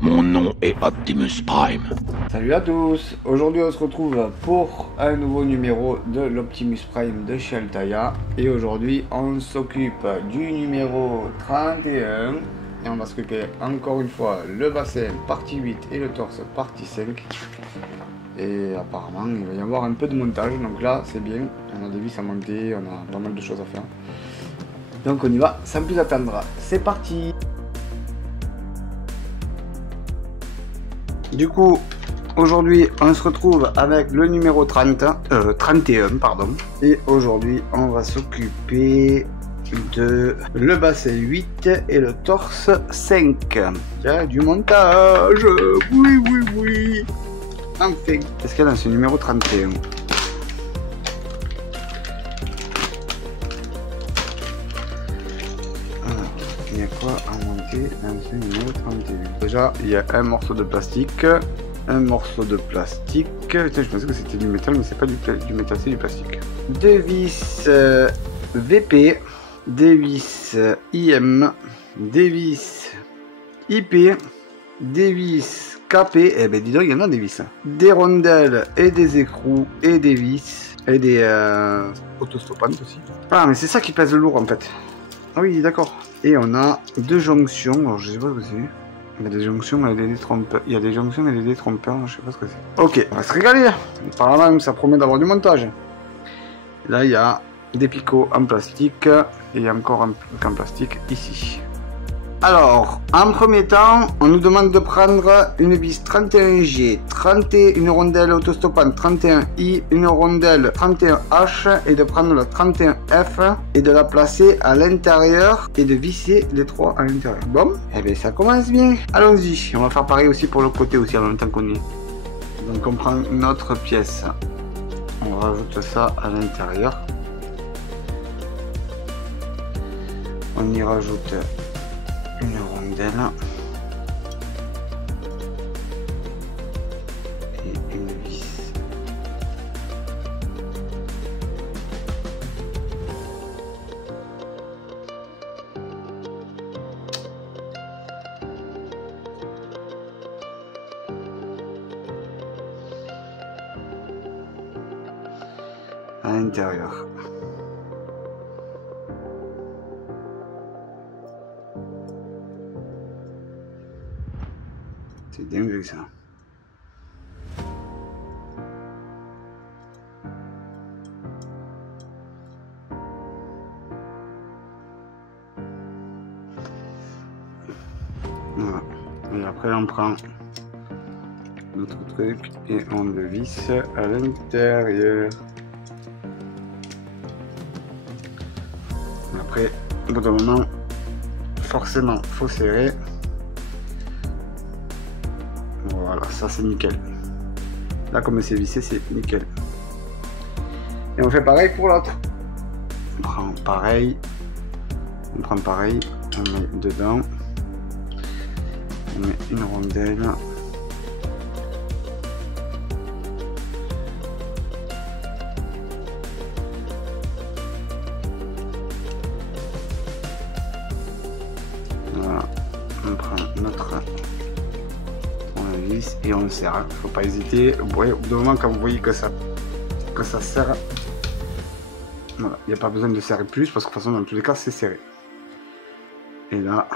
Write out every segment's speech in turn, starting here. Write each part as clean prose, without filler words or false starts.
Mon nom est Optimus Prime. Salut à tous, aujourd'hui on se retrouve pour un nouveau numéro de l'Optimus Prime de chez Altaïa. Et aujourd'hui on s'occupe du numéro 31. Et on va s'occuper encore une fois le bassin partie 8 et le torse partie 5. Et apparemment il va y avoir un peu de montage, donc là c'est bien. On a des vis à monter, on a pas mal de choses à faire. Donc on y va sans plus attendre, c'est parti. Du coup, aujourd'hui, on se retrouve avec le numéro 31, pardon. Et aujourd'hui, on va s'occuper de le bassin 8 et le torse 5. Il y a du montage. Oui, oui, oui. Enfin, qu'est-ce qu'il y a dans ce numéro 31? Il y a quoi à monter dans ce numéro 31? Déjà, il y a un morceau de plastique. Un morceau de plastique. Putain, je pensais que c'était du métal, mais c'est pas du métal, c'est du plastique. Deux vis VP. Des vis IM. Des vis IP. Des vis KP. Eh ben dis donc, il y en a des vis. Des rondelles et des écrous et des vis. Et des autostoppantes aussi. Ah, mais c'est ça qui pèse lourd en fait. Ah oui, d'accord. Et on a deux jonctions. Alors, je sais pas ce que c'est. Il y a des jonctions et des détrompeurs. Il y a des jonctions et des détrompeurs. Je sais pas ce que c'est. Ok, on va se régaler. Apparemment, ça promet d'avoir du montage. Là, il y a des picots en plastique. Et il y a encore un pic en plastique ici. Alors, en premier temps, on nous demande de prendre une vis 31G, une rondelle autostoppante 31I, une rondelle 31H et de prendre la 31F et de la placer à l'intérieur et de visser les trois à l'intérieur. Bon, eh bien ça commence bien. Allons-y, on va faire pareil aussi pour l'autre côté aussi en même temps qu'on y est. Donc on prend notre pièce, on rajoute ça à l'intérieur. On y rajoute une rondelle et une vis. À l'intérieur. C'est dingue ça. Voilà. Et après on prend notre truc et on le visse à l'intérieur. Après, au bout d'un moment, forcément, faut serrer. Voilà, ça c'est nickel. Là, comme c'est vissé, c'est nickel. Et on fait pareil pour l'autre. On prend pareil. On met dedans. On met une rondelle. Voilà, on prend notre vis et on serre. Faut pas hésiter. Ouais, au bout d'un moment, quand vous voyez que ça serre, voilà, il n'y a pas besoin de serrer plus parce que de toute façon, dans tous les cas, c'est serré. Et là,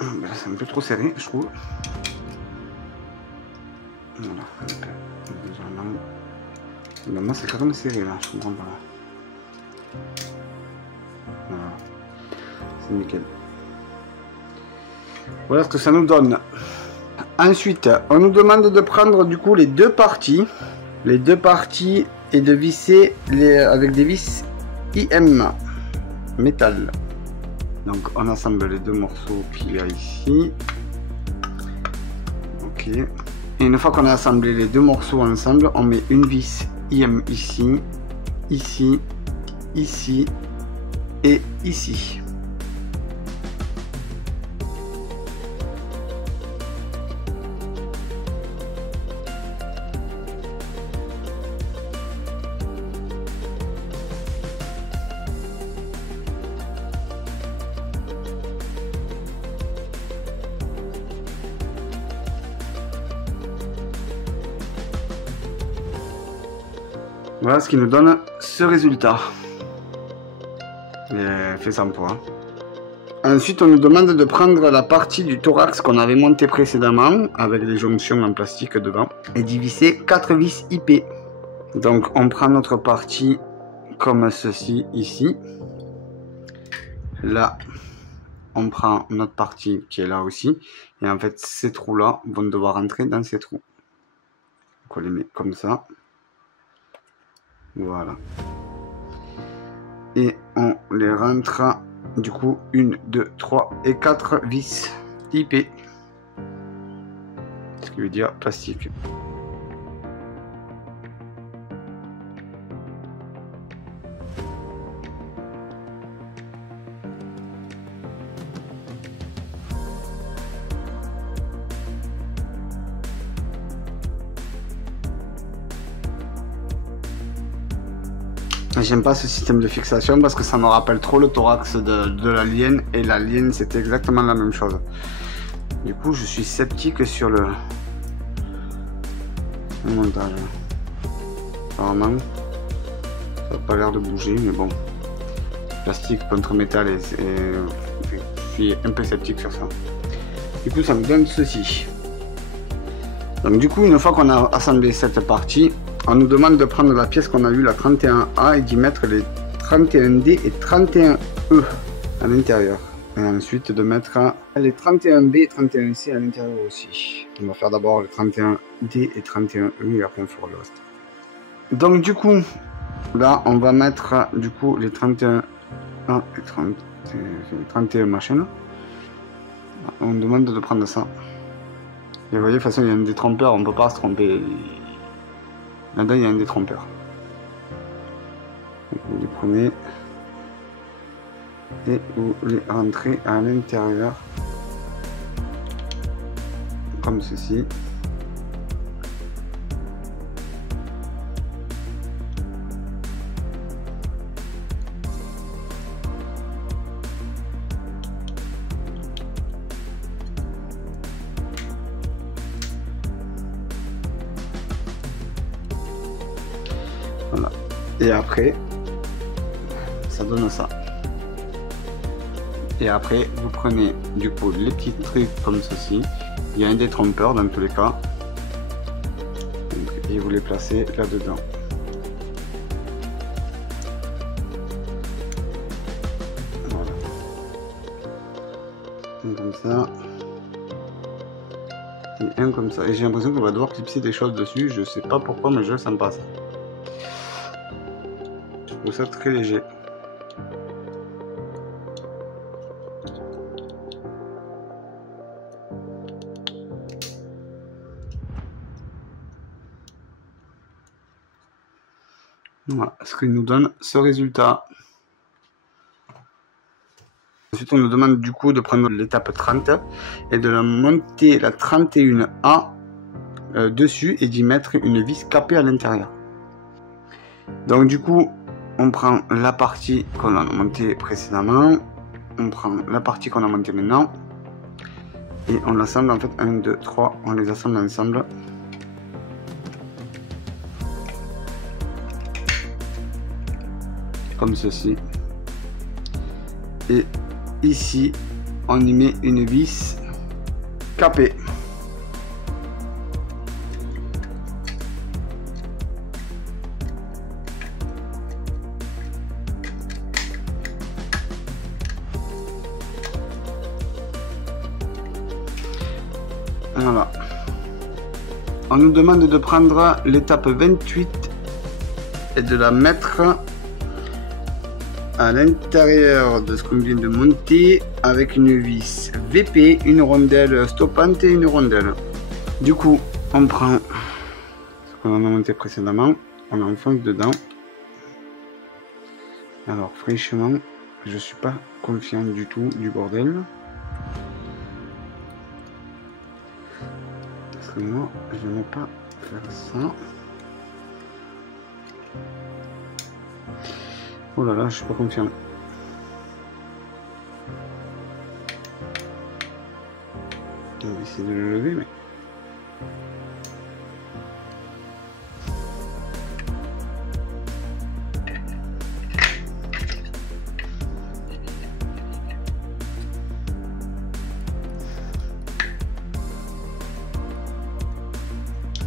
c'est un peu trop serré, je trouve. Voilà. Maintenant, c'est quand même serré là, je comprends pas. Voilà. C'est nickel. Voilà ce que ça nous donne. Ensuite, on nous demande de prendre du coup les deux parties et de visser avec des vis IM métal. Donc on assemble les deux morceaux qu'il y a ici. Ok. Et une fois qu'on a assemblé les deux morceaux ensemble, on met une vis IM ici, ici, ici et ici. Voilà ce qui nous donne ce résultat. Et fait sans poids. Ensuite, on nous demande de prendre la partie du thorax qu'on avait monté précédemment, avec les jonctions en plastique devant, et d'y visser 4 vis IP. Donc, on prend notre partie comme ceci, ici. Là, on prend notre partie qui est là aussi. Et en fait, ces trous-là vont devoir entrer dans ces trous. Donc, on les met comme ça. Voilà. Et on les rentre, du coup, 1, 2, 3 et 4 vis IP. Ce qui veut dire plastique. J'aime pas ce système de fixation parce que ça me rappelle trop le thorax de l'alien, et l'alien c'était exactement la même chose. Du coup je suis sceptique sur le montage. Apparemment ça n'a pas l'air de bouger, mais bon, plastique contre métal, et je suis un peu sceptique sur ça. Du coup ça me donne ceci. Donc du coup, une fois qu'on a assemblé cette partie, on nous demande de prendre la pièce qu'on a eue, la 31A, et d'y mettre les 31D et 31E à l'intérieur. Et ensuite de mettre les 31B et 31C à l'intérieur aussi. On va faire d'abord les 31D et 31E et après on fera le reste. Donc du coup, là on va mettre du coup les 31A et 31 machin. On nous demande de prendre ça. Et vous voyez, de toute façon il y a un détrompeur, on ne peut pas se tromper. Là-dedans, il y a un détrompeur. Donc, vous les prenez et vous les rentrez à l'intérieur, comme ceci. Voilà. Et après, ça donne ça. Et après, vous prenez du coup les petits trucs comme ceci. Il y a un détrompeur dans tous les cas. Donc, et vous les placez là-dedans. Voilà. Un comme ça. Et un comme ça. Et j'ai l'impression qu'on va devoir clipser des choses dessus. Je sais pas pourquoi, mais je sens pas ça. Je trouve ça très léger. Voilà, ce qui nous donne ce résultat. Ensuite, on nous demande du coup de prendre l'étape 30 et de la monter la 31A dessus et d'y mettre une vis capée à l'intérieur. Donc du coup, on prend la partie qu'on a montée précédemment, on prend la partie qu'on a montée maintenant et on l'assemble en fait 1, 2, 3, on les assemble ensemble. Comme ceci. Et ici, on y met une vis capée. Voilà. On nous demande de prendre l'étape 28 et de la mettre à l'intérieur de ce qu'on vient de monter avec une vis VP, une rondelle stoppante et une rondelle. Du coup, on prend ce qu'on a monté précédemment, on enfonce dedans. Alors franchement, je suis pas confiant du tout du bordel. Parce que moi, je n'aime pas faire ça. Oh là là, je suis pas confiant. On va essayer de le lever, mais...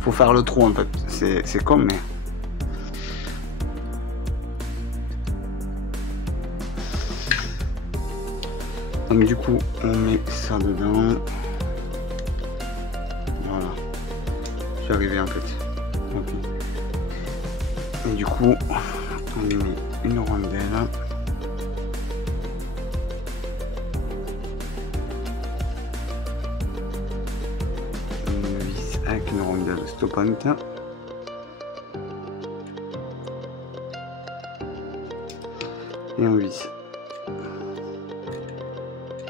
faut faire le trou en fait. C'est con mais... Donc du coup on met ça dedans. Voilà. Je suis arrivé en fait. Ok. Et du coup on met une rondelle. Une vis avec une rondelle stoppante. Et on visse.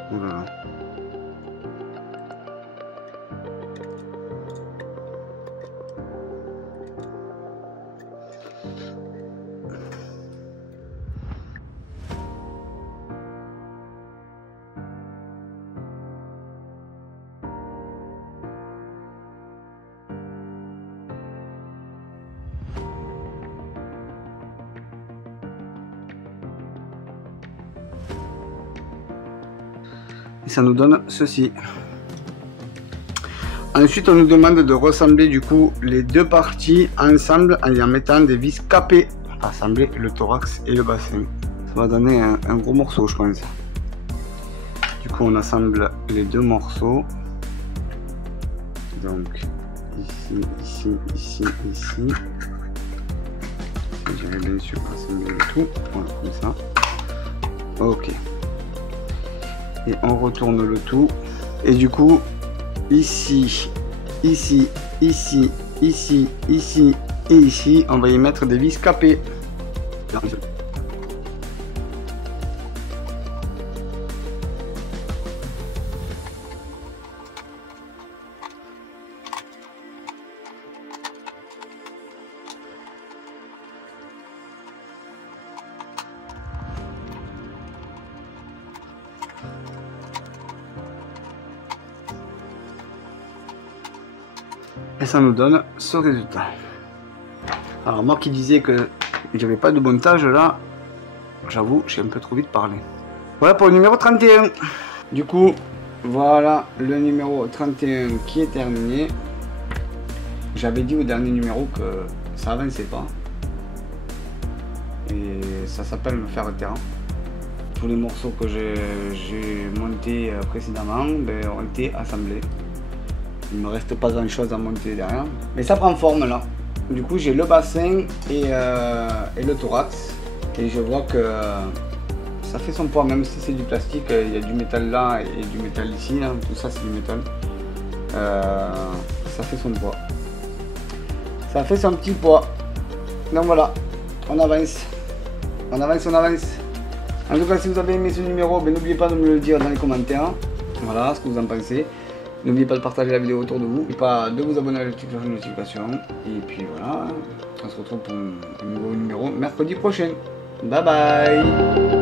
Oh là là. Et ça nous donne ceci. Ensuite, on nous demande de ressembler du coup les deux parties ensemble en mettant des vis capées. Assembler le thorax et le bassin. Ça va donner un gros morceau, je pense. Du coup, on assemble les deux morceaux. Donc, ici, ici, ici, ici. J'avais bien sûr assembler le tout. Voilà, comme ça. Ok. Et on retourne le tout. Et du coup, ici, ici, ici, ici, ici et ici, on va y mettre des vis capées. Et ça nous donne ce résultat. Alors moi qui disais que j'avais pas de montage là, j'avoue j'ai un peu trop vite parlé. Voilà pour le numéro 31. Du coup voilà le numéro 31 qui est terminé. J'avais dit au dernier numéro que ça avançait pas. Et ça s'appelle me faire terrain. Tous les morceaux que j'ai montés précédemment ont été assemblés. Il me reste pas grand chose à monter derrière. Mais ça prend forme là. Du coup j'ai le bassin et le thorax. Et je vois que ça fait son poids, même si c'est du plastique. Il y a du métal là et du métal ici. Là. Tout ça c'est du métal. Ça fait son poids. Ça fait son petit poids. Donc voilà, on avance. On avance, on avance. En tout cas si vous avez aimé ce numéro, n'oubliez pas de me le dire dans les commentaires. Voilà ce que vous en pensez. N'oubliez pas de partager la vidéo autour de vous, n'oubliez pas de vous abonner à la petite cloche de notification. Et puis voilà, on se retrouve pour un nouveau numéro mercredi prochain. Bye bye.